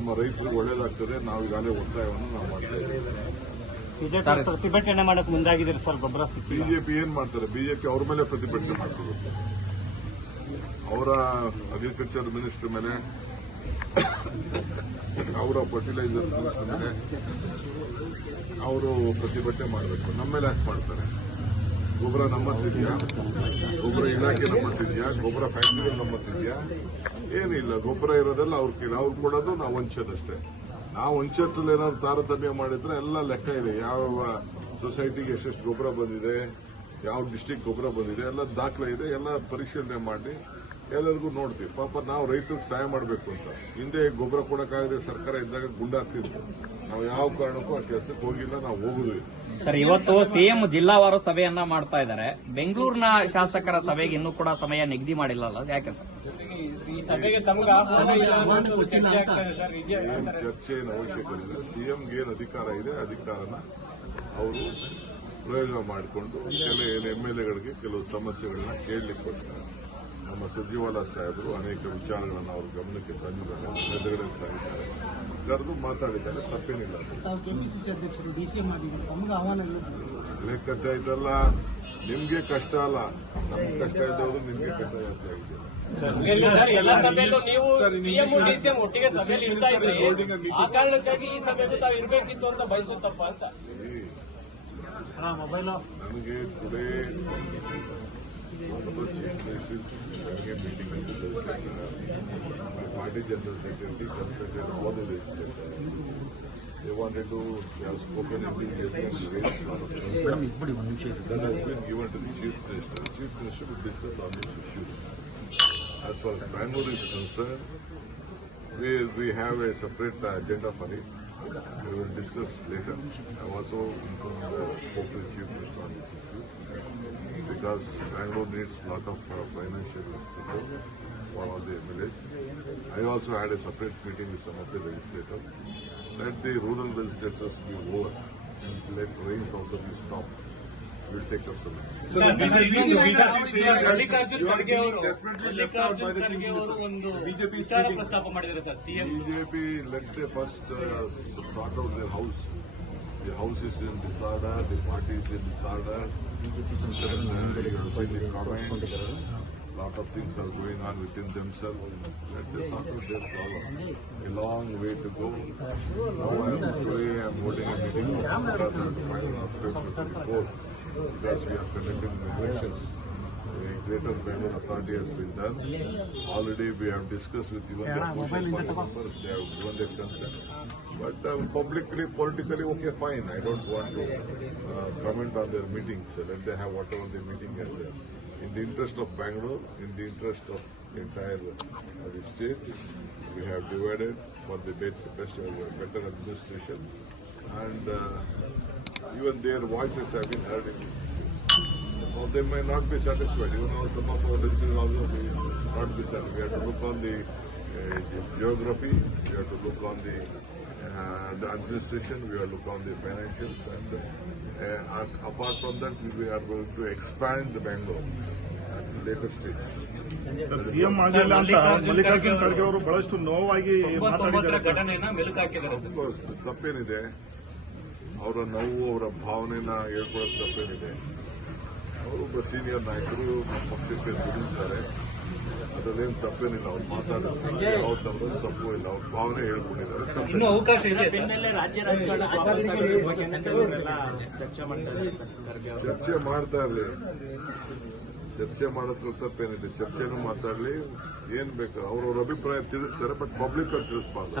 ನಮ್ಮ ರೈತರಿಗೆ ಒಳ್ಳೇದಾಗ್ತದೆ. ನಾವು ಈಗಾಗಲೇ ಒತ್ತಾಯವನ್ನು ನಾವು ಮಾಡ್ತಾ ಇದ್ದೀವಿ. ಬಿಜೆಪಿ ಪ್ರತಿಭಟನೆ ಮಾಡಕ್ಕೆ ಮುಂದಾಗಿದ್ದಾರೆ ಸರ್. ಗೊಬ್ಬರ ಬಿಜೆಪಿ ಏನ್ ಮಾಡ್ತಾರೆ? ಬಿಜೆಪಿ ಅವ್ರ ಮೇಲೆ ಪ್ರತಿಭಟನೆ ಮಾಡ್ಕೋಬೇಕು. ಅವರ ಅಗ್ರಿಕಲ್ಚರ್ ಮಿನಿಸ್ಟರ್ ಮೇಲೆ, ಅವರ ಫರ್ಟಿಲೈಸರ್ ಮಿನಿಸ್ಟರ್ ಮೇಲೆ ಅವರು ಪ್ರತಿಭಟನೆ ಮಾಡಬೇಕು. ನಮ್ಮ ಮೇಲೆ ಯಾಕೆ ಮಾಡ್ತಾರೆ? ಗೊಬ್ಬರ ನಮ್ಮತ್ತಿದೆಯಾ? ಗೊಬ್ಬರ ಇಲಾಖೆ ನಮ್ಮತ್ತಿದೆಯಾ? ಗೊಬ್ಬರ ಫ್ಯಾಕ್ಟರಿ ನಮ್ಮತ್ತಿದೆಯಾ? ಏನಿಲ್ಲ. ಗೊಬ್ಬರ ಇರೋದೆಲ್ಲ ಅವ್ರ ಕೀಳು. ಅವ್ರು ಕೊಡೋದು ನಾವು ವಂಚೋದಷ್ಟೇ. ನಾವು ವಂಚದಲ್ಲಿ ಏನಾದ್ರು ತಾರತಮ್ಯ ಮಾಡಿದ್ರೆ ಎಲ್ಲ ಲೆಕ್ಕ ಇದೆ. ಯಾವ ಸೊಸೈಟಿಗೆ ಎಷ್ಟೆಷ್ಟು ಗೊಬ್ಬರ ಬಂದಿದೆ, ಯಾವ ಡಿಸ್ಟಿಕ್ ಗೊಬ್ಬರ ಬಂದಿದೆ, ಎಲ್ಲ ದಾಖಲೆ ಇದೆ. ಎಲ್ಲ ಪರಿಶೀಲನೆ ಮಾಡಿ ಎಲ್ಲರಿಗೂ ನೋಡ್ತೀವಿ. ಪಾಪ ನಾವು ರೈತರಿಗೆ ಸಹಾಯ ಮಾಡಬೇಕು ಅಂತ ಹಿಂದೆ ಗೊಬ್ಬರ ಕೊಡಕ್ಕಾಗದೆ ಸರ್ಕಾರ ಇದ್ದಾಗ ಗುಂಡಾರಿಸಿದ್ರು. ನಾವು ಯಾವ ಕಾರಣಕ್ಕೂ ಆ ಕೆಲಸಕ್ಕೆ ಹೋಗಿಲ್ಲ, ನಾವು ಹೋಗುದಿಲ್ಲ. ಸರ್, ಇವತ್ತು ಸಿಎಂ ಜಿಲ್ಲಾವಾರು ಸಭೆಯನ್ನ ಮಾಡ್ತಾ ಇದ್ದಾರೆ. ಬೆಂಗಳೂರಿನ ಶಾಸಕರ ಸಭೆಗೆ ಇನ್ನೂ ಕೂಡ ಸಮಯ ನಿಗದಿ ಮಾಡಿಲ್ಲಲ್ಲ, ಯಾಕೆ ಸರ್? ಈ ಸಭೆಗೆ ತಮಗೆ ಚರ್ಚೆ ಏನು ಅವಶ್ಯಕತೆ ಇಲ್ಲ. ಸಿಎಂಗೆ ಏನು ಅಧಿಕಾರ ಇದೆ, ಅಧಿಕಾರನ ಅವರು ಪ್ರಯೋಗ ಮಾಡಿಕೊಂಡು ಕೆಲವು ಎಂಎಲ್ಎಗಳಿಗೆ ಕೆಲವು ಸಮಸ್ಯೆಗಳನ್ನ ಕೇಳಲಿಕ್ಕೋಸ್ಕರ ನಮ್ಮ ಸುರ್ಜೇವಾಲಾ ಸಾಹೇಬರು ಅನೇಕ ವಿಚಾರಗಳನ್ನು ಅವ್ರ ಗಮನಕ್ಕೆ ತಂದಿದ್ದಾರೆ, ಮೆದುಳಿಗೆ ತಂದಿದ್ದಾರೆ, ಕರೆದು ಮಾತಾಡಿದ್ದಾರೆ. ತಪ್ಪೇನಿಲ್ಲ. ಕೆಪಿಸಿಸಿ ಅಧ್ಯಕ್ಷರು ಡಿಸಿಎಂ ಆಗಿದ್ದಾರೆ, ತಮಗೆ ಆಹ್ವಾನ ಇಲ್ಲ. ಲೆಕ್ಕದ್ದ ಇದೆಲ್ಲ ನಿಮ್ಗೆ ಕಷ್ಟ ಅಲ್ಲ, ನಮ್ಗೆ ಕಷ್ಟ ಇದ್ದವರು ನಿಮ್ಗೆ ಕಷ್ಟ ಜಾಸ್ತಿ ಆಗಿದೆ. ಎಲ್ಲ ಸಭೆಯಲ್ಲೂ ನೀವು ಸಿಎಂ ಡಿಸಿಎಂ ಒಟ್ಟಿಗೆ ಸಭೆಯಲ್ಲಿ ಇರ್ತಾ ಇದ್ರಿ. ಆ ಕಾರಣಕ್ಕಾಗಿ ಈ ಸಭೆಗೂ ತಾವು ಇರಬೇಕಿತ್ತು ಅಂತ ಬಯಸುತ್ತಪ್ಪ ಅಂತ. ನನಗೆ ಟುಡೇ ನನಗೆ meeting party general secretary consulted all the legislators. They wanted to have spoken immediately and raised a lot of concerns that has been given to the Chief Minister. The Chief Minister will discuss on this issue. As far as Bangalore is concerned, we have a separate agenda for it. We will discuss later. I also spoke to the Chief Minister on this issue because Bangalore needs a lot of financial support for all the MLAs. I also had a separate meeting with some of the legislators. Let the rural legislators be over and let rains also be stopped. We will take up the matter. So the BJP Mallikarjun Kharge ಅವರು ಒಂದು ವಿಚಾರ ಪ್ರಸ್ತಾಪ ಮಾಡಿದ್ದಾರೆ sir. CM BJP let the first sort out their house. The house is in disorder. The party is in disorder. A lot of things are going on within themselves. Let them sort out their problem. A long way to go. Now today I am holding a meeting because I have to find an outcome report because we are conducting elections. A greater Bangalore authority has been done. Already we have discussed with even the opposition party members. They have given their consent. But publicly, politically, okay, fine. I don't want to comment on their meetings. Let them have whatever their meeting is there. In the interest of Bangalore, in the interest of the entire the state, we have divided for the better administration, and even their voices have been heard in this issue. Now they may not be satisfied. Even though some of our decisions also may not be satisfied. We have to look on the geography. We have to look on the administration. We have to look on the financials, and apart from that, we are going to expand the Bangalore at a later stage. CM ಆಗಿಲ್ಲ ಅಂತ ಮಲ್ಲಿಕಾರ್ಜುನ್ ಖರ್ಗೆ ಅವರು ಬಹಳಷ್ಟು ನೋವಾಗಿ ಘಟನೆಯನ್ನ ಮೆಲುಕು ಹಾಕಿದ್ದಾರೆ. ತಪ್ಪೇನಿದೆ? ಅವರ ನೋವು, ಅವರ ಭಾವನೆನ ಹೇಳ್ಕೊಳ್ಳೋದು ತಪ್ಪೇನಿದೆ? ಅವರು ಸೀನಿಯರ್ ನಾಯಕರು ನಮ್ಮ ಪಕ್ಷಕ್ಕೆ ದುಡಿತಾರೆ. ಅದರಲ್ಲೇನು ತಪ್ಪೇನಿಲ್ಲ. ಅವ್ರು ಮಾತಾಡೋದು ಯಾವ ತಪ್ಪು ಇಲ್ಲ. ಅವ್ರ ಭಾವನೆ ಹೇಳ್ಕೊಂಡಿದ್ದಾರೆ. ಇನ್ನೂ ಅವಕಾಶ ಇದೆ. ಚರ್ಚೆ ಮಾಡ್ತಾ ಇರಲಿ. ಚರ್ಚೆ ಮಾಡೋದ್ರ ತಪ್ಪೇನಿದೆ? ಚರ್ಚೆನೂ ಮಾತಾಡಲಿ. ಏನ್ ಬೇಕು ಅವ್ರವ್ರ ಅಭಿಪ್ರಾಯ ತಿಳಿಸ್ತಾರೆ, ಬಟ್ ಪಬ್ಲಿಕ್ ಅಲ್ಲಿ ತಿಳಿಸ್ಬಾರ್ದು.